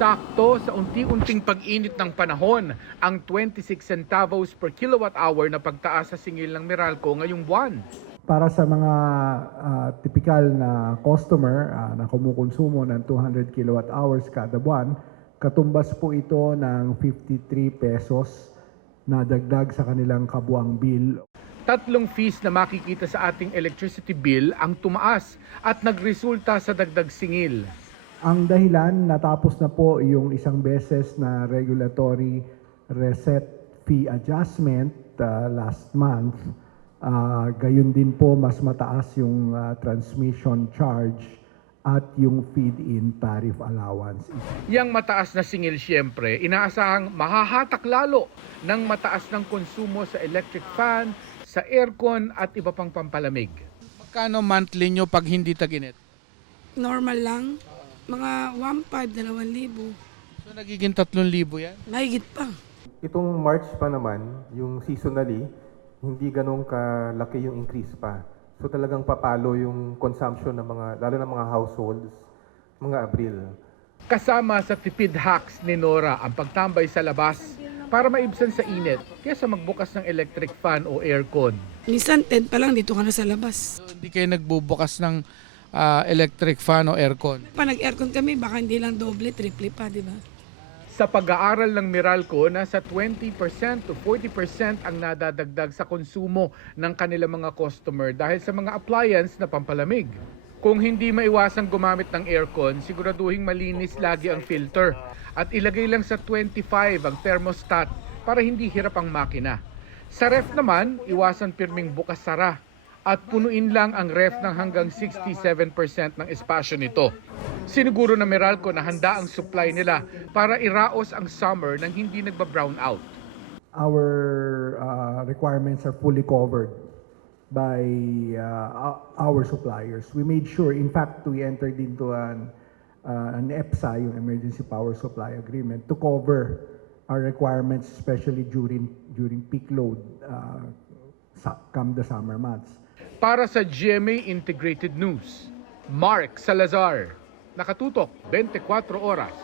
Sakto sa unti-unting pag-init ng panahon ang 26 centavos per kilowatt hour na pagtaas sa singil ng Meralco ngayong buwan. Para sa mga typical na customer na kumukonsumo ng 200 kilowatt hours kada buwan, katumbas po ito ng 53 pesos na dagdag sa kanilang kabuang bill. Tatlong fees na makikita sa ating electricity bill ang tumaas at nagresulta sa dagdag singil. Ang dahilan, natapos na po yung isang beses na regulatory reset fee adjustment last month. Gayon din po mas mataas yung transmission charge at yung feed-in tariff allowance. Yang mataas na singil siyempre, inaasahang mahahatak lalo ng mataas ng konsumo sa electric fan, sa aircon at iba pang pampalamig. Magkano monthly nyo pag hindi tag-init? Normal lang. Mga 1,500, 2,000. So nagiging 3,000 yan? Mahigit pa. Itong March pa naman, yung seasonally, hindi ganun kalaki yung increase pa. So talagang papalo yung consumption ng mga, lalo ng mga households, mga Abril. Kasama sa tipid hacks ni Nora ang pagtambay sa labas para maibsan sa init kaysa magbukas ng electric fan o aircon. Minsan 10 pa lang, dito ka na sa labas. So, hindi kayo nagbubukas ng electric fan o aircon? Pa nag-aircon kami, baka hindi lang doble, triple pa, di ba? Sa pag-aaral ng Meralco, nasa 20% to 40% ang nadadagdag sa konsumo ng kanilang mga customer dahil sa mga appliance na pampalamig. Kung hindi maiwasang gumamit ng aircon, siguraduhing malinis lagi ang filter at ilagay lang sa 25 ang thermostat para hindi hirap ang makina. Sa ref naman, iwasan pirming bukas-sara at punuin lang ang ref ng hanggang 67% ng espasyo nito. Siniguro na Meralco na handa ang supply nila para iraos ang summer nang hindi nagba-brown out. Our requirements are fully covered by our suppliers. We made sure, in fact, we entered into an EPSA, yung Emergency Power Supply Agreement, to cover our requirements, especially during peak load come the summer months. Para sa GMA Integrated News, Mark Salazar, nakatutok 24 oras.